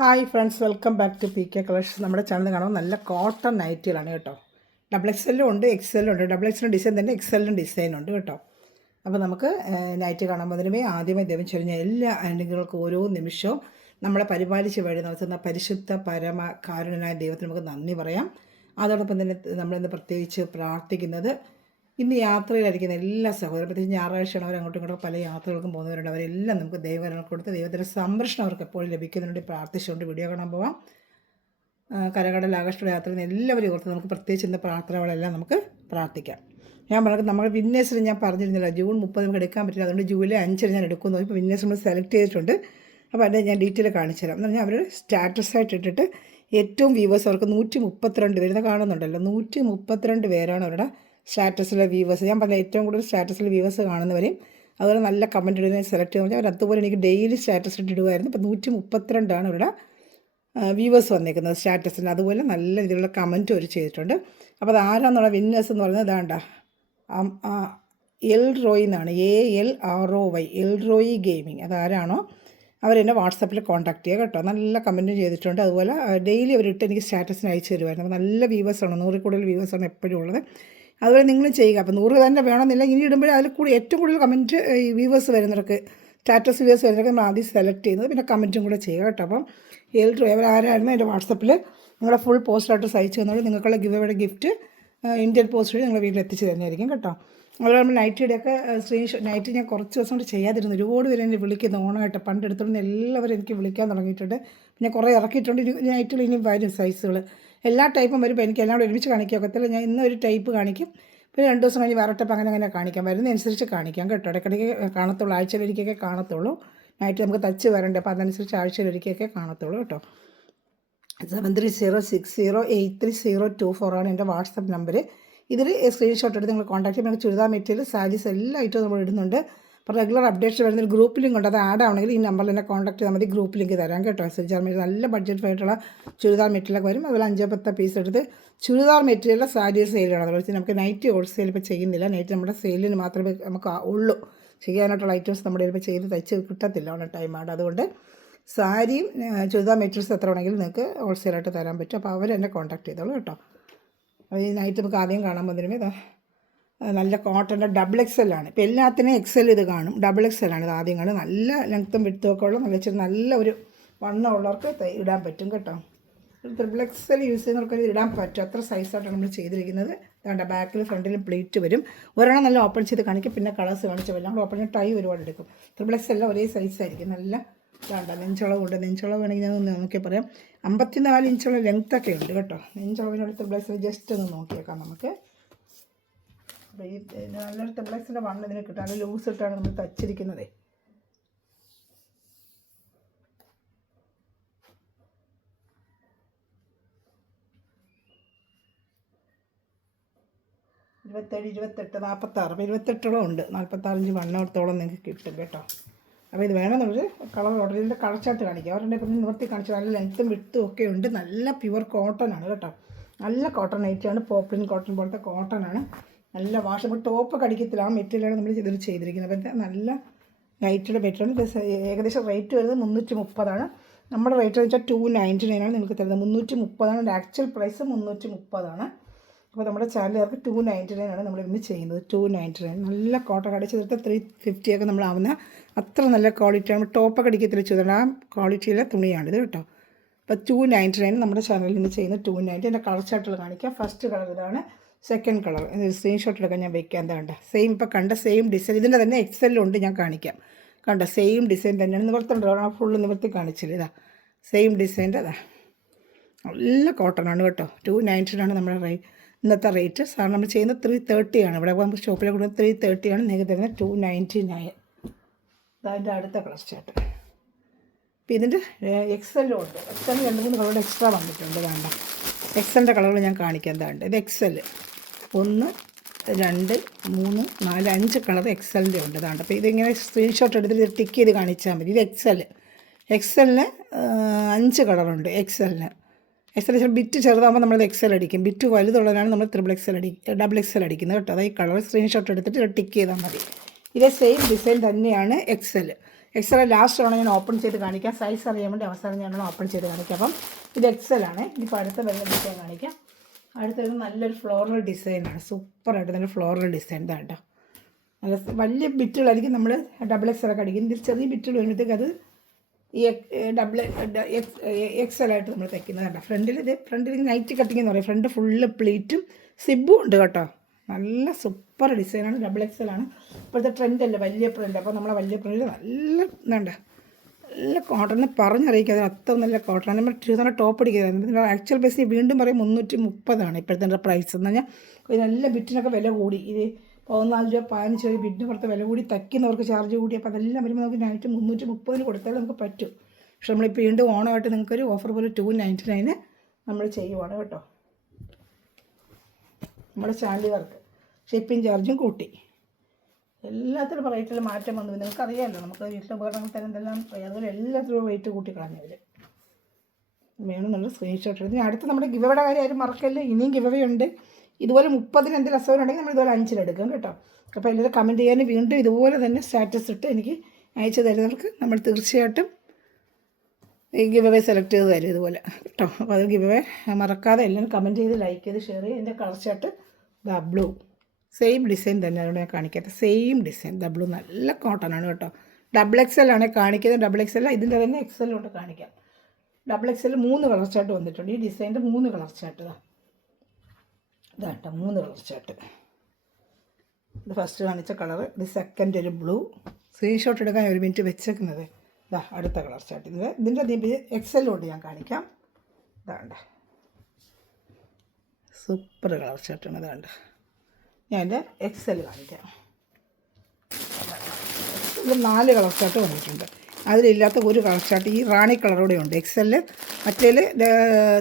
Hi friends, welcome back to P K collections. നമ്മുടെ channel കാണുമ്പോൾ നല്ല കോട്ടൺ നൈറ്റികളാണ് കേട്ടോ. ഡബിൾ എക്സെല്ലും ഉണ്ട്, എക്സെല്ലും ഉണ്ട്. ഡബിൾ എക്സെല്ലും ഡിസൈൻ തന്നെ, എക്സെല്ലും ഡിസൈൻ ഉണ്ട് കേട്ടോ. അപ്പോൾ നമുക്ക് നൈറ്റ് കാണുമ്പോൾ ആദ്യമേ ദൈവം ചൊരിഞ്ഞ എല്ലാ അനുഗ്രഹങ്ങൾക്കും ഓരോ നിമിഷവും നമ്മളെ പരിപാലിച്ച് വഴി നടത്തുന്ന പരിശുദ്ധ പരമ കാരുണ്യനായ ദൈവത്തിന് നമുക്ക് നന്ദി പറയാം. അതോടൊപ്പം തന്നെ നമ്മളിന്ന് പ്രത്യേകിച്ച് പ്രാർത്ഥിക്കുന്നത് ഇന്ന് യാത്രയിലായിരിക്കുന്ന എല്ലാ സഹോദരരും, പ്രത്യേകിച്ച് ഞായറാഴ്ചയാണ് അവർ അങ്ങോട്ടും ഇങ്ങോട്ടും പല യാത്രകൾക്കും പോകുന്നവരുണ്ട്. അവരെല്ലാം നമുക്ക് ദൈവവരം കൊടുത്ത് ദൈവത്തിൻ്റെ സംരക്ഷണം അവർക്ക് എപ്പോഴും ലഭിക്കുന്നതിനുവേണ്ടി പ്രാർത്ഥിച്ചുകൊണ്ട് വീഡിയോ കാണാൻ പോകാം. കരകടൽ ആകാശയുടെ യാത്രയിൽ എല്ലാവരും ഓർത്ത് നമുക്ക് പ്രത്യേകിച്ച് ഇന്ന് പ്രാർത്ഥനകളെല്ലാം നമുക്ക് പ്രാർത്ഥിക്കാം. ഞാൻ പറഞ്ഞത് നമ്മുടെ വിന്നേഴ്സിന് ഞാൻ പറഞ്ഞിരുന്നില്ല, ജൂൺ 30 നമുക്ക് എടുക്കാൻ പറ്റില്ല. അതുകൊണ്ട് ജൂലൈ 5 ഞാൻ എടുക്കുന്നു. ഇപ്പോൾ വിന്നേഴ്സ് നമ്മൾ സെലക്ട് ചെയ്തിട്ടുണ്ട്. അപ്പോൾ അതിൻ്റെ ഞാൻ ഡീറ്റെയിൽ കാണിച്ചു തരാം. എന്ന് പറഞ്ഞാൽ അവർ സ്റ്റാറ്റസായിട്ട് ഇട്ടിട്ട് ഏറ്റവും വ്യൂവേഴ്സ് അവർക്ക് 132 പേര് കാണുന്നുണ്ടല്ലോ. 132 പേരാണ് അവരുടെ സ്റ്റാറ്റസിലെ വ്യൂവേഴ്സ്. ഞാൻ പറഞ്ഞ ഏറ്റവും കൂടുതൽ സ്റ്റാറ്റസിലെ വ്യൂവേഴ്സ് കാണുന്നവരെയും അതുപോലെ നല്ല കമൻറ്റ് ഇടുന്നതിനെ സെലക്ട് ചെയ്യുമ്പോൾ അവർ അതുപോലെ എനിക്ക് ഡെയിലി സ്റ്റാറ്റസ് ഇടുമായിരുന്നു. ഇപ്പോൾ 132 അവരുടെ വ്യൂവേഴ്സ് വന്നിരിക്കുന്നത് സ്റ്റാറ്റസിന്. അതുപോലെ നല്ല രീതിയിലുള്ള കമൻറ്റും അവർ ചെയ്തിട്ടുണ്ട്. അപ്പോൾ അത് ആരാന്നുള്ള വിന്നേഴ്സ് എന്ന് പറയുന്നത് ഇതാണ്ട എൽ റോയ് എന്നാണ്, ALROY, എൽ റോയി ഗെയിമിങ്. അതാരാണോ അവരെന്നെ വാട്സപ്പിൽ കോൺടാക്ട് ചെയ്യുക കേട്ടോ. നല്ല കമൻറ്റും ചെയ്തിട്ടുണ്ട്. അതുപോലെ ഡെയിലി അവരിട്ട് എനിക്ക് സ്റ്റാറ്റസിന് അയച്ചു തരുമായിരുന്നു. അപ്പോൾ നല്ല വ്യൂവേഴ്സാണ്, 100 കൂടുതൽ വ്യൂവേഴ്സാണ് എപ്പോഴും ഉള്ളത്. അതുപോലെ നിങ്ങളും ചെയ്യുക. അപ്പോൾ 100 തന്നെ വേണമെന്നില്ല, ഇനി ഇടുമ്പോൾ അതിൽ കൂടി ഏറ്റവും കൂടുതൽ കമൻറ്റ് ഈ വ്യൂവേഴ്സ് വരുന്നവർക്ക്, സ്റ്റാറ്റസ് വ്യൂവേഴ്സ് വരുന്നവർക്ക് നമ്മൾ ആദ്യം സെലക്ട് ചെയ്യുന്നത്, പിന്നെ കമൻറ്റും കൂടെ ചെയ്യുക കേട്ടോ. അപ്പം അവരാരായിരുന്നു എൻ്റെ വാട്സപ്പിൽ നിങ്ങളുടെ ഫുൾ പോസ്റ്റായിട്ട് അയച്ചു തന്നോളൂ. നിങ്ങൾക്കുള്ള ഗിവ് ഗിഫ്റ്റ് ഇന്ത്യൻ പോസ്റ്റ് വഴി നിങ്ങളുടെ വീട്ടിൽ എത്തിച്ച് തന്നെയായിരിക്കും കേട്ടോ. അതുപോലെ നമ്മൾ നൈറ്റിയുടെയൊക്കെ നൈറ്റ് ഞാൻ കുറച്ച് ദിവസം കൊണ്ട് ചെയ്യാതിരുന്നു. ഒരുപാട് പേര് എന്നെ വിളിക്കുന്നു ഓണമായിട്ട്. പണ്ടെടുത്തോണ്ട് എല്ലാവരും എനിക്ക് വിളിക്കാൻ തുടങ്ങിയിട്ടുണ്ട്. പിന്നെ കുറേ ഇറക്കിയിട്ടുണ്ട്. നൈറ്റുകൾ ഇനി വരും സൈസുകൾ, എല്ലാ ടൈപ്പും വരുമ്പോൾ എനിക്ക് എല്ലാം കൂടെ ഒരുമിച്ച് കാണിക്കാൻ ഒക്കത്തില്ല. ഞാൻ ഇന്നൊരു ടൈപ്പ് കാണിക്കും, പിന്നെ 2 ദിവസം കഴിഞ്ഞ് വേറെ ടൈപ്പ് അങ്ങനെ കാണിക്കാം. വരുന്നതനുസരിച്ച് കാണിക്കാം കേട്ടോ. ഇടയ്ക്കിടയ്ക്ക് കാണത്തുള്ളൂ, ആഴ്ചയിലൊരിക്കൊക്കെ കാണത്തുള്ളൂ. നൈറ്റ് നമുക്ക് തച്ച് വരണ്ടേ, അപ്പോൾ അതനുസരിച്ച് ആഴ്ചയിലൊരിക്കൊക്കെ കാണത്തുള്ളൂ കേട്ടോ. 7306083024 ആണ് എൻ്റെ വാട്സപ്പ് നമ്പർ. ഇതിൽ സ്ക്രീൻഷോട്ട് എടുത്ത് നിങ്ങൾ കോൺടാക്ട് ചെയ്യുമ്പോൾ നിങ്ങൾക്ക് ചുരിദാർ മെറ്റീരിയൽ, സാരീസ് എല്ലാ ഐറ്റവും നമ്മൾ ഇടുന്നുണ്ട്. അപ്പോൾ റെഗുലർ അപ്ഡേറ്റ്സ് വരുന്നൊരു ഗ്രൂപ്പ് ലിങ്ക് ഉണ്ട്. അത് ആഡ് ആവണമെങ്കിൽ ഈ നമ്പറിൽ തന്നെ കോൺടാക്ട് ചെയ്താൽ മതി. ഗ്രൂപ്പ് ലിങ്ക് തരാം കേട്ടോ. ചുരിദാർ മെറ്റീരിയൽ നല്ല ബഡ്ജറ്റ് ആയിട്ടുള്ള ചുരിദാർ മെറ്റീരിയലൊക്കെ വരും. അതുപോലെ 5-10 പീസ് എടുത്ത് ചുരിദാർ മെറ്റീരിയൽ സാരീസ് സെയിലാണ്. അതുപോലെ നമുക്ക് നൈറ്റ് ഹോൾസെയിൽ ഇപ്പോൾ ചെയ്യുന്നില്ല. നൈറ്റ് നമ്മുടെ സെയിലിന് മാത്രമേ നമുക്ക് ഉള്ളൂ. ചെയ്യാനായിട്ടുള്ള ഐറ്റംസ് നമ്മുടെ ഇപ്പോൾ ചെയ്ത് തയ്ച്ച് കിട്ടത്തില്ല ഉള്ള ടൈമാണ്. അതുകൊണ്ട് സാരിയും ചുരിദാർ മെറ്റീരിയൽസ് എത്ര വേണമെങ്കിലും നിങ്ങൾക്ക് ഹോൾസെയിലായിട്ട് തരാൻ പറ്റും. അപ്പോൾ അവർ എന്നെ കോൺടാക്ട് ചെയ്തോളൂ കേട്ടോ. അപ്പോൾ ഈ നൈറ്റ് നമുക്ക് ആദ്യം കാണാൻ പോകുന്നതിന് നല്ല കോട്ടൻ്റെ ഡബിൾ XL ആണ്. ഇപ്പോൾ എല്ലാത്തിനും XL ഇത് കാണും. ഡബിൾ XL ആണ് ഇത് ആദ്യം കാണും. നല്ല ലെങ്ത്തും വിഡ്ത്തുമൊക്കെ ഉള്ള നല്ല ഒരു വണ്ണമുള്ളവർക്ക് ഇടാൻ പറ്റും കേട്ടോ. ട്രിപ്പിൾ XL യൂസ് ചെയ്യുന്നവർക്ക് ഇടാൻ പറ്റും. അത്ര സൈസായിട്ടാണ് നമ്മൾ ചെയ്തിരിക്കുന്നത്. അതുകൊണ്ട് ബാക്കിൽ ഫ്രണ്ടിലും പ്ലേറ്റ് വരും. ഒരെണ്ണം നല്ല ഓപ്പൺ ചെയ്ത് കാണിക്കും, പിന്നെ കളേഴ്സ് കാണിച്ച് വരും. നമ്മൾ ഓപ്പൺ ചെയ്ത് ടൈ ഒരുപാട് എടുക്കും. ട്രിപ്പിൾ XL ഒരേ സൈസായിരിക്കും. നല്ല വേണ്ട നെഞ്ചളവുണ്ട്. നെഞ്ചളവ് വേണമെങ്കിൽ ഞാൻ നോക്കി പറയാം. 54 ഇഞ്ചുള്ള ലെങ്ത്തൊക്കെ ഉണ്ട് കേട്ടോ. നെഞ്ചളവിനോട് ട്രിപ്പിൾ XL ജസ്റ്റ് ഒന്ന് നോക്കിയേക്കാം നമുക്ക്. അപ്പോൾ ഈ നല്ലൊരു ട്രിപ്പിൾ XL വണ്ണം ഇതിന് കിട്ടും. നല്ല ലൂസ് ഇട്ടാണ് നമ്മൾ തച്ചിരിക്കുന്നത്. ഇരുപത്തേഴ്, 28, 46, അപ്പോൾ 28ഓളം ഉണ്ട്. 46 ഇഞ്ച് വണ്ണത്തോളം നിങ്ങൾക്ക് കിട്ടും കേട്ടോ. അപ്പോൾ ഇത് വേണമെന്നുള്ളത് കളർ ഓർഡർ ചെയ്തിട്ട് കളർ ചാർട്ട് കാണിക്കുക. അവരുടെ ഇപ്പം നിവർത്തി കാണിച്ചു. നല്ല ലെങ്ത്തും വിട്ടും ഒക്കെ ഉണ്ട്. നല്ല പ്യുവർ കോട്ടൺ ആണ് കേട്ടോ. നല്ല കോട്ടൺ നൈറ്റാണ്. പോപ്ലിൻ കോട്ടൺ പോലത്തെ കോട്ടൺ ആണ്. നല്ല വാഷബിൾ, ടോപ്പൊക്കെ അടിക്കത്തില്ല. ആ മെറ്റീരിയലാണ് നമ്മൾ ഇതിൽ ചെയ്തിരിക്കുന്നത്. അപ്പോൾ നല്ല നൈറ്റിയുടെ മെറ്റീരിയൽ. ഏകദേശം റേറ്റ് വരുന്നത് 330 ആണ്. നമ്മുടെ റേറ്റ് എന്ന് വെച്ചാൽ 299 ആണ് നിങ്ങൾക്ക് തരുന്നത്. 330 ആണ് ആക്ച്വൽ പ്രൈസ്. 330 ആണ്. അപ്പോൾ നമ്മുടെ ചാനലുകാർക്ക് 299 ആണ് നമ്മൾ ഇന്ന് ചെയ്യുന്നത്. 299 നല്ല കോട്ടൺ അടിച്ച് തീർത്ത് 350 ഒക്കെ നമ്മളാവുന്ന അത്ര നല്ല ക്വാളിറ്റിയാണ്. ടോപ്പൊക്കെ അടിക്കത്തില്ല ചെയ്തത് ആ ക്വാളിറ്റിയിലെ തുണിയാണിത് കേട്ടോ. അപ്പോൾ 299 നമ്മുടെ ചാനലിൽ നിന്ന് ചെയ്യുന്നത്. 290. എൻ്റെ കളർ ചാർട്ടുകൾ കാണിക്കാം. ഫസ്റ്റ് കളർ ഇതാണ്. സെക്കൻഡ് കളർ സ്ക്രീൻഷോട്ട് എടുക്കാൻ ഞാൻ വെക്കാൻ വേണ്ട. സെയിം ഇപ്പോൾ കണ്ട സെയിം ഡിസൈൻ ഇതിൻ്റെ തന്നെ XL-ഉണ്ട്. ഞാൻ കാണിക്കാം. കണ്ട സെയിം ഡിസൈൻ തന്നെയാണ്. നിവർത്തുണ്ടോ? ആ ഫുള്ള് നിവർത്തി കാണിച്ചില്ല. ഇതാ സെയിം ഡിസൈൻ്റെ അതാ. നല്ല കോട്ടണാണ് കേട്ടോ. 299 ആണ് നമ്മുടെ ഇന്നത്തെ റേറ്റ്. സാർ നമ്മൾ ചെയ്യുന്നത് 330 ആണ്. ഇവിടെ പോകുമ്പോൾ ഷോപ്പിലെ കൊടുക്കുന്നത് 330 ആണ്. നിങ്ങൾക്ക് തരുന്നത് 299. അതിൻ്റെ അടുത്ത കളർ ചാർട്ട്. അപ്പോൾ ഇതിൻ്റെ XL-ഉം ഉണ്ട്. XL 2-3 കളറുകൾ എക്സ്ട്രാ വന്നിട്ടുണ്ട്. വേണ്ട XL-ൻ്റെ കളറുകൾ ഞാൻ കാണിക്കാം. എന്താണ്ട് ഇത് XL 1, 2, 3, 4, 5 കളർ XL-ൻ്റെ ഉണ്ട്. അതാണ്. അപ്പോൾ ഇതിങ്ങനെ സ്ക്രീൻഷോട്ട് എടുത്തിട്ട് ഇത് ടിക്ക് ചെയ്ത് കാണിച്ചാൽ മതി. ഇത് XL-ന് 5 കളറുണ്ട്. XL-ന് ബിറ്റ് ചെറുതാകുമ്പോൾ നമ്മൾ XL അടിക്കും. ബിറ്റ് വലുതുള്ളതാണ് നമ്മൾ ഡബിൾ XL അടിക്കുന്നത് കേട്ടോ. അതായത് ഈ കളർ സ്ക്രീൻഷോട്ട് എടുത്തിട്ട് ടിക്ക് ചെയ്താൽ മതി. ഇതേ സെയിം ഡിസൈൻ തന്നെയാണ് XL. എക്സൽ ലാസ്റ്റ് ആണ് ഞാൻ ഓപ്പൺ ചെയ്ത് കാണിക്കാം. സൈസ് അറിയാൻ വേണ്ടി അവസാനം ഞാനാണ് ഓപ്പൺ ചെയ്ത് കാണിക്കാം. അപ്പം ഇത് എക്സലാണ്. ഇനിയിപ്പോൾ അടുത്ത വരുന്ന ഡിസൈൻ കാണിക്കാം. അടുത്തത് നല്ലൊരു ഫ്ലോറൽ ഡിസൈനാണ്. സൂപ്പറായിട്ട് നല്ല ഫ്ലോറൽ ഡിസൈൻ ഇതാട്ടോ. നല്ല വലിയ ബിറ്റുകളായിരിക്കും നമ്മൾ ഡബിൾ എക്സലൊക്കെ അടിക്കും. ഇതിൽ ചെറിയ ബിറ്റുകൾ വരുമ്പോഴത്തേക്ക് അത് ഈ എക്സലായിട്ട് നമ്മൾ തയ്ക്കുന്നത് കേട്ടോ. ഫ്രണ്ടിൽ നൈറ്റ് കട്ടിങ് എന്ന് പറയും. ഫ്രണ്ട് ഫുള്ള് പ്ലീറ്റും സിബും ഉണ്ട് കേട്ടോ. നല്ല സൂപ്പർ ഡിസൈനാണ്. ഡബിൾ എക്സലാണ് ഇപ്പോഴത്തെ ട്രെൻഡല്ലേ, വലിയ പ്രിൻ്റ്. അപ്പോൾ നമ്മളെ വലിയ പ്രിൻ്റ് നല്ല ഇതുണ്ട്, നല്ല കോട്ടൺ പറഞ്ഞറിയിക്കാതെ അത്ര നല്ല കോട്ടൺ. നമ്മൾ നല്ല ടോപ്പ് അടിക്കുന്നത്. ആക്ച്വൽ ബേസിൽ വീണ്ടും പറയും 330 ഇപ്പോഴത്തെ പ്രൈസ് എന്ന് പറഞ്ഞാൽ. നല്ല ബിറ്റിനൊക്കെ വില കൂടി. ഇത് 14 രൂപ 15 രൂപ ബിറ്റിന് പുറത്ത് വില കൂടി, തയ്ക്കുന്നവർക്ക് ചാർജ് കൂടി. അപ്പോൾ അതെല്ലാം വരുമ്പോൾ നമുക്ക് നൈറ്റ് 330 കൊടുത്താൽ നമുക്ക് പറ്റും. പക്ഷെ നമ്മളിപ്പോൾ വീണ്ടും ഓണമായിട്ട് നിങ്ങൾക്കൊരു ഓഫർ പോലെ 299 നമ്മൾ ചെയ്യുവാണ് കേട്ടോ. നമ്മുടെ ചാനൽ വർക്ക് ഷിപ്പിംഗ് ചാർജും കൂട്ടി. എല്ലാത്തിനും റേറ്റിൽ മാറ്റം വന്നു. നിങ്ങൾക്കറിയാമല്ലോ, നമുക്ക് വീട്ടിലെ ഉപകരണങ്ങൾ തന്നെ എന്തെല്ലാം അതുപോലെ എല്ലാത്തിനും റേറ്റ് കൂട്ടി കളഞ്ഞവർ. വേണമെന്നുള്ള സ്ക്രീൻഷോട്ട് എടുത്ത് അടുത്ത് നമ്മുടെ ഗിവയുടെ കാര്യം ആരും മറക്കല്ലേ. ഇനിയും ഗിവവേ ഉണ്ട്. ഇതുപോലെ 30 എന്തെങ്കിലും അസൗകര്യം ഉണ്ടെങ്കിൽ നമ്മൾ ഇതുപോലെ 5 എടുക്കും കേട്ടോ. അപ്പോൾ എല്ലാവരും കമൻറ്റ് ചെയ്യാൻ വീണ്ടും ഇതുപോലെ തന്നെ സ്റ്റാറ്റസ് ഇട്ട് എനിക്ക് അയച്ചു തരുന്നവർക്ക് നമ്മൾ തീർച്ചയായിട്ടും ഈ ഗിവവേ സെലക്ട് ചെയ്ത് തരും ഇതുപോലെ കേട്ടോ. അപ്പോൾ അത് ഗിവവേ മറക്കാതെ എല്ലാവരും കമൻറ്റ് ചെയ്ത് ലൈക്ക് ചെയ്ത് ഷെയർ ചെയ്ത്. എൻ്റെ colour chart the blue same design തന്നെ അതുകൊണ്ട് ഞാൻ കാണിക്കാത്ത സെയിം ഡിസൈൻ. ദ ബ്ലൂ നല്ല കോട്ടനാണ് കേട്ടോ. ഡബിൾ എക്സൽ ആണ് കാണിക്കുന്നത്. ഡബിൾ എക്സൽ ഇതിൻ്റെ തന്നെ എക്സലോട്ട് കാണിക്കാം. ഡബിൾ എക്സൽ 3 കളർ ചാർട്ട് വന്നിട്ടുണ്ട്. ഈ ഡിസൈൻ്റെ 3 കളർ ചാർട്ട് ഇതാട്ടോ. 3 കളർ ചാർട്ട്. ഇത് ഫസ്റ്റ് കാണിച്ച കളർ, ഇത് സെക്കൻഡ് ഒരു ബ്ലൂ. സ്ക്രീൻഷോട്ട് എടുക്കാൻ 1 മിനിറ്റ് വെച്ചേക്കുന്നത്. ഇതാ അടുത്ത കളർ ചാർട്ട്. ഇതിൻ്റെ എക്സലോട്ട് ഞാൻ കാണിക്കാം. ഇതാണ്ട് സൂപ്പർ കളർ ചാർട്ടാണ്. ഇതാണ്ട് ഞാൻ എൻ്റെ എക്സൽ കാണിക്കാം. ഇത് 4 കളർ ചാർട്ട് വന്നിട്ടുണ്ട്. അതിലില്ലാത്ത ഒരു കളർ ചാർട്ട് ഈ റാണി കളറൂടെ ഉണ്ട്. എക്സലിൽ മറ്റേൽ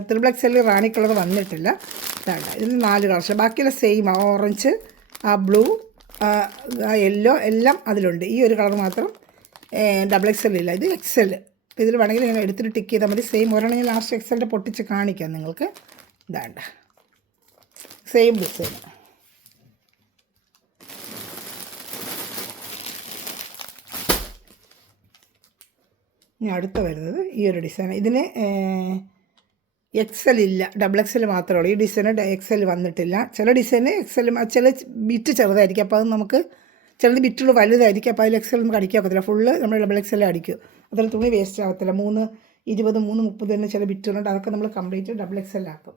ത്രിബിൾ എക്സലിൽ റാണി കളർ വന്നിട്ടില്ല. ഇതാണ് ഇതിൽ 4 കളർ ചാർട്ട്. ബാക്കിയുള്ള സെയിം ഓറഞ്ച്, ആ ബ്ലൂ, ആ യെല്ലോ എല്ലാം അതിലുണ്ട്. ഈ ഒരു കളർ മാത്രം ഡബിൾ എക്സലില്ല. ഇത് എക്സൽ. ഇതിൽ വേണമെങ്കിൽ ഇങ്ങനെ എടുത്തിട്ട് ടിക്ക് ചെയ്താൽ മതി. സെയിം ഒരെണ്ണം ഞാൻ ലാസ്റ്റ് എക്സലിൻ്റെ പൊട്ടിച്ച് കാണിക്കാം നിങ്ങൾക്ക്. ഇതാണ്ട് സെയിം ഡിസൈൻ. ഇനി അടുത്ത വരുന്നത് ഈ ഒരു ഡിസൈൻ. ഇതിന് എക്സൽ ഇല്ല, ഡബിൾ എക്സൽ മാത്രമേ ഉള്ളൂ. ഈ ഡിസൈന് എക്സൽ വന്നിട്ടില്ല. ചില ഡിസൈന് എക്സൽ, ചില ബിറ്റ് ചെറുതായിരിക്കും. അപ്പോൾ അത് നമുക്ക് ചിലത് ബിറ്റുകൾ വലുതായിരിക്കും. അപ്പോൾ അതിൽ എക്സൽ നമുക്ക് അടിക്കാൻ ഒക്കത്തില്ല. ഫുള്ള് നമ്മൾ ഡബിൾ എക്സൽ അടിക്കും. അത്ര തുണി വേസ്റ്റ് ആകത്തില്ല. 320, 330 തന്നെ ചില ബിറ്റുകളുണ്ട്. അതൊക്കെ നമ്മൾ കംപ്ലീറ്റ് ഡബിൾ എക്സൽ ആക്കും.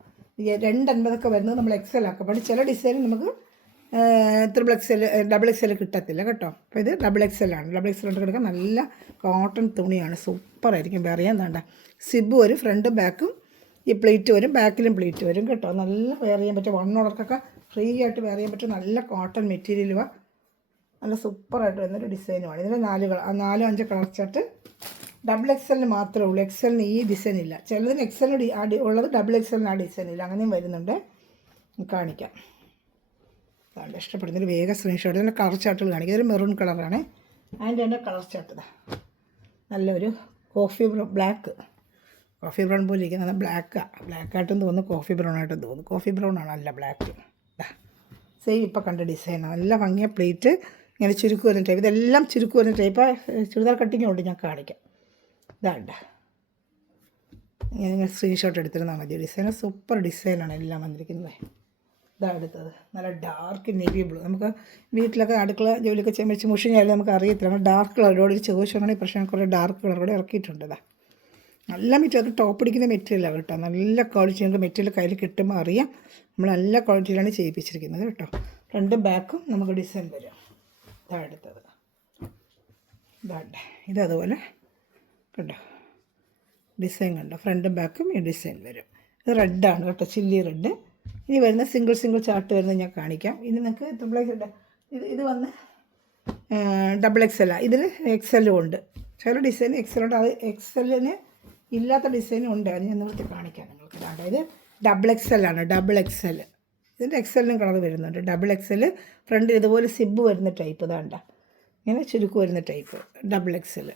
250 വരുന്നത് നമ്മൾ എക്സൽ ആക്കും. അപ്പോൾ ചില ഡിസൈൻ നമുക്ക് ത്രിബിൾ എക്സൽ, ഡബിൾ എക്സൽ കിട്ടത്തില്ല കേട്ടോ. അപ്പോൾ ഇത് ഡബിൾ എക്സലാണ്. ഡബിൾ എക്സൽ കൊണ്ട് കിടക്കാൻ നല്ല കോട്ടൺ തുണിയാണ്. സൂപ്പറായിരിക്കും. വേറെ വേണ്ട സിബ് വരും, ഫ്രണ്ടും ബാക്കും ഈ പ്ലേറ്റ് വരും, ബാക്കിലും പ്ലേറ്റ് വരും കേട്ടോ. നല്ല വെയർ ചെയ്യാൻ പറ്റും. വണ്ണുള്ളവർക്കൊക്കെ ഫ്രീ ആയിട്ട് വെയർ ചെയ്യാൻ പറ്റും. നല്ല കോട്ടൺ മെറ്റീരിയലുമാണ്. നല്ല സൂപ്പറായിട്ട് വരുന്നൊരു ഡിസൈനുമാണ്. ഇതിന് 4 5 കളർ ചാർട്ട്. ഡബിൾ എക്സലിന് മാത്രമേ ഉള്ളൂ. എക്സലിന് ഈ ഡിസൈൻ ഇല്ല. ചിലതിന് എക്സലിന് ഉള്ളത് ഡബിൾ എക്സലിന് ആ ഡിസൈൻ ഇല്ല. അങ്ങനെയും വരുന്നുണ്ട്. കാണിക്കാം. അതുകൊണ്ട് ഇഷ്ടപ്പെടുന്നൊരു വേഗം സ്ക്രീൻഷോട്ട്. ഇതിൻ്റെ കളർ ചാർട്ടുകൾ കാണിക്കുക. ഇതൊരു മെറൂൺ കളറാണ്. അതിൻ്റെ തന്നെ കളർ ചാർട്ട് നല്ലൊരു കോഫി ബ്ലാക്ക്, കോഫി ബ്രൗൺ പോലെ ഇരിക്കുന്നത്. ബ്ലാക്കായിട്ടും തോന്നുന്നു, കോഫി ബ്രൗൺ ആയിട്ടും തോന്നുന്നു. കോഫി ബ്രൗൺ ആണ്, അല്ല ബ്ലാക്ക്. സെയിം ഇപ്പോൾ കണ്ട ഡിസൈനാണ്. നല്ല ഭംഗിയ പ്ലേറ്റ്. ഇങ്ങനെ ചുരുക്ക് വരുന്ന ടൈപ്പ്. ഇതെല്ലാം ചുരുക്ക് വരുന്ന ടൈപ്പ്. ചുരിദാർ കട്ടിങ്ങുണ്ട്, ഞാൻ കാണിക്കാം. ഇതാണ്ട് ഇങ്ങനെ സ്ക്രീൻഷോട്ട് എടുത്തിരുന്നാൽ മതി. ഡിസൈൻ സൂപ്പർ ഡിസൈനാണ് എല്ലാം വന്നിരിക്കുന്നത്. ഇതാണ് അടുത്തത്. നല്ല ഡാർക്ക് നേവി ബ്ലൂ. നമുക്ക് വീട്ടിലൊക്കെ അടുക്കള ജോലിയൊക്കെ ചെയ്യാൻ വെച്ച് മുഷിഞ്ഞാലും നമുക്ക് അറിയത്തില്ല. നമ്മൾ ഡാർക്ക് കളറോട് ചോദിച്ചാണെങ്കിൽ പ്രശ്നം കുറേ ഡാർക്ക് കളറോടെ ഇറക്കിയിട്ടുണ്ട്. നല്ല മെറ്റീരിയൽ, ടോപ്പ് അടിക്കുന്ന മെറ്റീരിയലാണ് കേട്ടോ. നല്ല ക്വാളിറ്റി. നമുക്ക് മെറ്റീരിയൽ കയ്യിൽ കിട്ടുമ്പോൾ അറിയാം. നമ്മൾ നല്ല ക്വാളിറ്റിയിലാണ് ചെയ്യിപ്പിച്ചിരിക്കുന്നത് കേട്ടോ. ഫ്രണ്ടും ബാക്കും നമുക്ക് ഡിസൈൻ വരും. ഇതാണ് അടുത്തത്. ഇതതുപോലെ കണ്ടോ ഡിസൈൻ കണ്ടോ. ഫ്രണ്ടും ബാക്കും ഈ ഡിസൈൻ വരും. ഇത് റെഡാണ് കേട്ടോ, ചില്ലി റെഡ്. ഇനി വരുന്ന സിംഗിൾ ചാർട്ട് വരുന്നത് ഞാൻ കാണിക്കാം. ഇനി നിങ്ങൾക്ക് ഇത് വന്ന് ഡബിൾ എക്സൽ. ഇതിൽ എക്സലും ഉണ്ട്. ചില ഡിസൈൻ എക്സലുണ്ട്. അത് എക്സലിന് ഇല്ലാത്ത ഡിസൈനും ഉണ്ട്. അത് ഞാൻ നിർത്തി കാണിക്കാം നിങ്ങൾക്ക്. അതായത് ഡബിൾ എക്സലാണ്. Double XL. ഇതിൻ്റെ എക്സലിനും കളർ വരുന്നുണ്ട്. Double XL. ഫ്രണ്ടിൽ ഇതുപോലെ സിബ് വരുന്ന ടൈപ്പ്. ഇതാണ്ട ഇങ്ങനെ ചുരുക്ക് വരുന്ന ടൈപ്പ് ഡബിൾ എക്സൽ.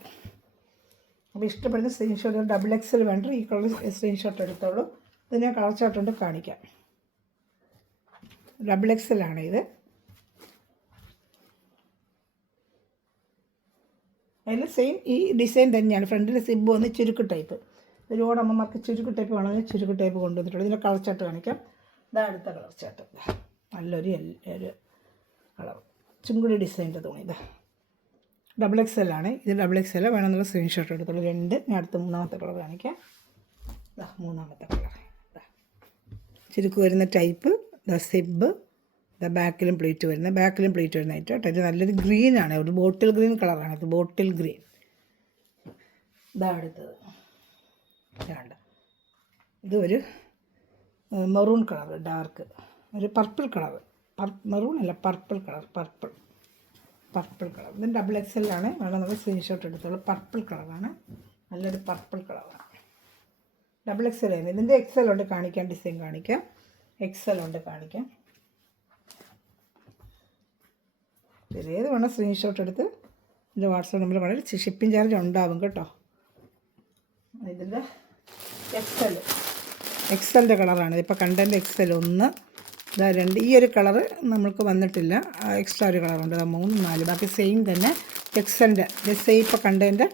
അപ്പോൾ ഇഷ്ടപ്പെടുന്ന സ്ക്രീൻഷോട്ട് ഡബിൾ എക്സൽ വേണ്ട ഈ കളർ സ്ക്രീൻഷോട്ട് എടുത്തോളൂ. ഇത് ഞാൻ കളർ ചാർട്ടുണ്ട് കാണിക്കാം. ഡബിൾ എക്സലാണ് ഇത്. അതിൽ സെയിം ഈ ഡിസൈൻ തന്നെയാണ്. ഫ്രണ്ടിൽ സിബ് വന്ന് ചുരുക്ക് ടൈപ്പ്. ഒരുപാട് അമ്മമാർക്ക് ചുരുക്ക് ടൈപ്പ് വേണമെങ്കിൽ ചുരുക്ക് ടൈപ്പ് കൊണ്ടുവന്നിട്ടുള്ളൂ. ഇതിൻ്റെ കളർ ചാർട്ട് കാണിക്കാം. ഇതാ അടുത്ത കളർ ചാർട്ട്. നല്ലൊരു കളർ ചുങ്കുടി ഡിസൈൻ്റെ തുണി. ഇതാ XXL ആണ്. ഇത് XXL വേണമെന്നുള്ള സ്ക്രീൻഷോട്ട് എടുത്തുള്ളൂ. ഞാൻ അടുത്ത മൂന്നാമത്തെ കളർ കാണിക്കാം. ഇതാ മൂന്നാമത്തെ കളർ. ചുരുക്ക് വരുന്ന ടൈപ്പ്. ഇതാ സിബ്. ഇതാ ബാക്കിലും പ്ലീറ്റ് വരുന്നതായിട്ട് കേട്ടോ. ഇത് നല്ലൊരു ഗ്രീനാണ്, ഒരു ബോട്ടിൽ ഗ്രീൻ കളറാണ്. ഇത് ബോട്ടിൽ ഗ്രീൻ. ഇതാ അടുത്തത്. ഇത് ഒരു മെറൂൺ കളർ, ഡാർക്ക് ഒരു പർപ്പിൾ കളർ. മെറൂൺ അല്ല, പർപ്പിൾ കളർ. Purple colour. ഇത് XXL ആണ്. വേണമെന്നുള്ള സ്ക്രീൻഷോട്ട് എടുത്തോളൂ. പർപ്പിൾ കളറാണ്, നല്ലൊരു പർപ്പിൾ കളറാണ്. XXL ആണ്. ഇതിൻ്റെ XL ഉണ്ട് കാണിക്കാം, ഡിസൈൻ കാണിക്കാം. XL ഉണ്ട് കാണിക്കാം. ഏത് വേണം സ്ക്രീൻഷോട്ട് എടുത്ത് ഇതിൻ്റെ വാട്സാപ്പ് നമ്പർ വേണമെങ്കിൽ ഷിപ്പിംഗ് ചാർജ് ഉണ്ടാവും കേട്ടോ. ഇതിൻ്റെ XLൻ്റെ കളറാണ്. ഇപ്പോൾ കണ്ടൻറ്റ് XL 1, ഇതാ 2. ഈ ഒരു കളറ് നമ്മൾക്ക് വന്നിട്ടില്ല, എക്സ്ട്രാ ഒരു കളറുണ്ട്. 3, 4 ബാക്കി സെയിം തന്നെ. XLൻ്റെ സെയിം ഇപ്പോൾ കണ്ടതിൻ്റെ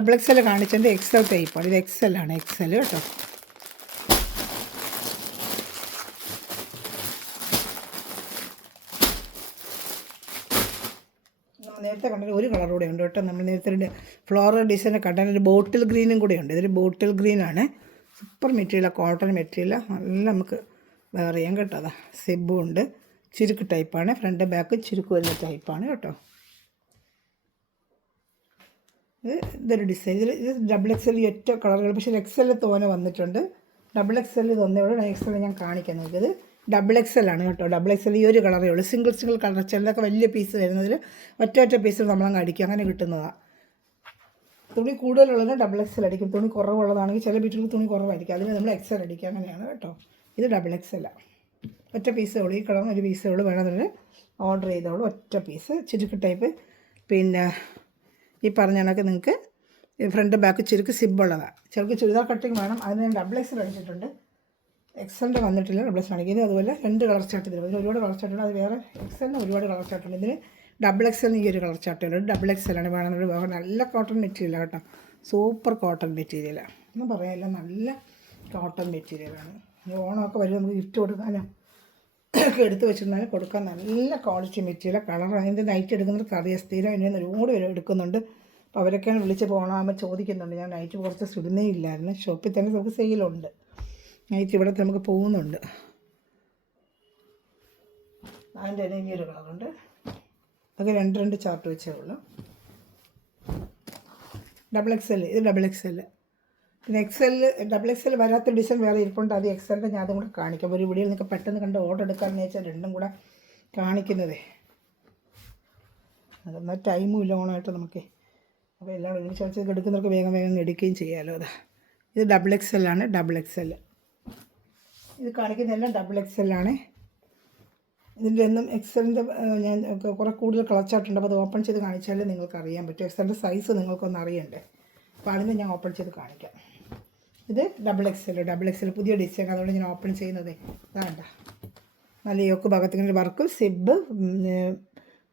XXL കാണിച്ചതിൻ്റെ XL ടൈപ്പാണ്. ഇത് XL ആണ്. XL കേട്ടോ. നേരത്തെ കണ്ടതിൽ ഒരു കളർ കൂടെ ഉണ്ട് കേട്ടോ. നമ്മൾ നേരത്തെ ഫ്ലോറൽ ഡിസൈൻ കണ്ടതിൽ ഒരു ബോട്ടിൽ ഗ്രീനും കൂടെ ഉണ്ട്. ഇതൊരു ബോട്ടിൽ ഗ്രീനാണ്. സൂപ്പർ മെറ്റീരിയലാണ്, കോട്ടൺ മെറ്റീരിയലാണ്. നല്ല നമുക്ക് വേറെ ചെയ്യാൻ കേട്ടോ. അതാ സിബും ഉണ്ട്, ചുരുക്ക് ടൈപ്പാണ്. ഫ്രണ്ട് ബാക്ക് ചുരുക്ക് വരുന്ന ടൈപ്പാണ് കേട്ടോ. ഇതൊരു ഡിസൈൻ. ഇത് XXL ഒറ്റ കളറുകൾ, പക്ഷേ XL തോനെ വന്നിട്ടുണ്ട്. XXL തന്നവിടെ XL ഞാൻ കാണിക്കാൻ നോക്കിയത്. XXL ആണ് കേട്ടോ. XXL ഈ ഒരു കളറേ ഉള്ളൂ. Single colour. ചിലതൊക്കെ വലിയ പീസ് വരുന്നതിൽ ഒറ്റ പീസ് നമ്മളങ്ങ് അടിക്കും, അങ്ങനെ കിട്ടുന്നതാണ്. തുണി കൂടുതലുള്ളത് XXL അടിക്കും. തുണി കുറവുള്ളതാണെങ്കിൽ ചില ബീറ്റുകൾ തുണി കുറവായിരിക്കും, അതിന് നമ്മൾ XL അടിക്കുക, അങ്ങനെയാണ് കേട്ടോ. ഇത് XXL ആണ്. ഒറ്റ പീസേ ഉള്ളൂ. ഈ കളറിന് ഒരു പീസേ ഉള്ളൂ. വേണമെന്നുണ്ടെങ്കിൽ ഓർഡർ ചെയ്തോളൂ. ഒറ്റ പീസ് ചുരുക്ക് ടൈപ്പ്. പിന്നെ ഈ പറഞ്ഞ കണക്ക് നിങ്ങൾക്ക് ഫ്രണ്ട് ബാക്ക് ചുരുക്ക് സിബുള്ളതാണ്. ചിലർക്ക് ചുരിദാർ കട്ടിങ് വേണം, അതിന് ഞാൻ XXL അടിച്ചിട്ടുണ്ട്. XLൻ്റെ വന്നിട്ടില്ല, XXL അടിക്കുന്നത്. അതുപോലെ 2 കളർ ചാർട്ട് തരും. ഇതിന് ഒരുപാട് കളർ ചാർട്ടുണ്ട്. അത് വേറെ XLന് ഒരുപാട് കളർ ചാർട്ടുണ്ട്. ഇതിന് XXL ഈ ഒരു കളർ ചാർട്ടുണ്ട്. XXL ആണ്. വേണമെന്നുള്ളത് നല്ല കോട്ടൺ മെറ്റീരിയലാണ് കേട്ടോ. സൂപ്പർ കോട്ടൺ മെറ്റീരിയലാണ്. ഒന്നും പറയാനില്ല, നല്ല കോട്ടൺ മെറ്റീരിയലാണ്. ഓണമൊക്കെ വരുമ്പോൾ നമുക്ക് ഗിഫ്റ്റ് കൊടുക്കാനോ ഒക്കെ എടുത്ത് വെച്ചിരുന്നാലും കൊടുക്കാൻ നല്ല ക്വാളിറ്റി മെറ്റീരിയൽ. കളർ അതിൻ്റെ നൈറ്റ് എടുക്കുന്നവർക്ക് അറിയാം. സ്ഥിരം എൻ്റെ ഒരുപാട് പേര് എടുക്കുന്നുണ്ട്. അപ്പോൾ അവരൊക്കെയാണ് വിളിച്ച് പോകണമെന്ന് ചോദിക്കുന്നുണ്ട്. ഞാൻ നൈറ്റ് കുറച്ച് സുടുന്നേ ഇല്ലായിരുന്നു. ഷോപ്പിൽ തന്നെ നമുക്ക് സെയിലുണ്ട്. നൈറ്റ് ഇവിടെ നമുക്ക് പോകുന്നുണ്ട്. അതിൻ്റെ തന്നെ ഇനിയൊരു കളറുണ്ട്. അതൊക്കെ 2 ചാർട്ട് വെച്ചേ ഉള്ളൂ. XXL. ഇത് XXL. പിന്നെ XXL വരാത്ത ഡിസൈൻ വേറെ ഇരിപ്പുണ്ട്. അത് XLൻ്റെ ഞാൻ അതും കൂടെ കാണിക്കാം. ഒരു വീഡിയോയിൽ നിങ്ങൾക്ക് പെട്ടെന്ന് കണ്ട് ഓർഡർ എടുക്കാമെന്ന് വെച്ചാൽ രണ്ടും കൂടെ കാണിക്കുന്നതേ. അതൊന്നാൽ ടൈമും ഇല്ല ഓണമായിട്ട് നമുക്ക്. അപ്പോൾ എല്ലാം ഒരുമിച്ച് എടുക്കുന്നവർക്ക് വേഗം എടുക്കുകയും ചെയ്യാമല്ലോ. അതാ ഇത് XXL ആണ്. XXL ഇത് കാണിക്കുന്നതെല്ലാം XXL ആണ്. ഇതിൻ്റെ ഒന്നും XLൻ്റെ ഞാൻ കുറേ കൂടുതൽ കളർ ചാർട്ടുണ്ട്. അപ്പോൾ അത് ഓപ്പൺ ചെയ്ത് കാണിച്ചാലേ നിങ്ങൾക്ക് അറിയാൻ പറ്റും. XLൻ്റെ സൈസ് നിങ്ങൾക്കൊന്ന് അറിയണ്ടേ. അപ്പോൾ അതിന് ഞാൻ ഓപ്പൺ ചെയ്ത് കാണിക്കാം. ഇത് XXL പുതിയ ഡിസൈൻ, അതുകൊണ്ട് ഞാൻ ഓപ്പൺ ചെയ്യുന്നതേ. വേണ്ട, നല്ല യോക്ക് ഭാഗത്തിങ്ങനെ വർക്കും സിബ്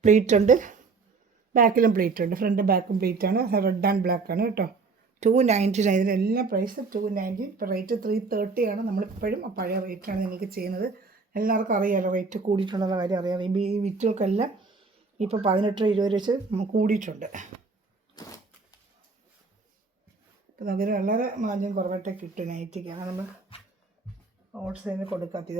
പ്ലീറ്റ് ഉണ്ട്. ബാക്കിലും പ്ലീറ്റ് ഉണ്ട്. ഫ്രണ്ട് ബാക്കും പ്ലീറ്റാണ്. റെഡ് ആൻഡ് ബ്ലാക്ക് ആണ് കേട്ടോ. 299. ഇതിനെല്ലാം പ്രൈസ് 290. ഇപ്പോൾ റേറ്റ് 330 ആണ്. നമ്മളിപ്പോഴും പഴയ റേറ്റാണ് നിങ്ങൾക്ക് ചെയ്യുന്നത്. എല്ലാവർക്കും അറിയാമല്ലോ, റേറ്റ് കൂടിയിട്ടുള്ള കാര്യം അറിയാം. ഈ വിറ്റുകൾക്കെല്ലാം ഇപ്പോൾ 18-20 വെച്ച് കൂടിയിട്ടുണ്ട്. അപ്പോൾ നമുക്ക് വളരെ മാർജിൻ കുറവായിട്ടേ കിട്ടും നൈറ്റിക്കാണ് നമ്മൾ ഹോൾസെയിലിന് കൊടുക്കാത്തത്.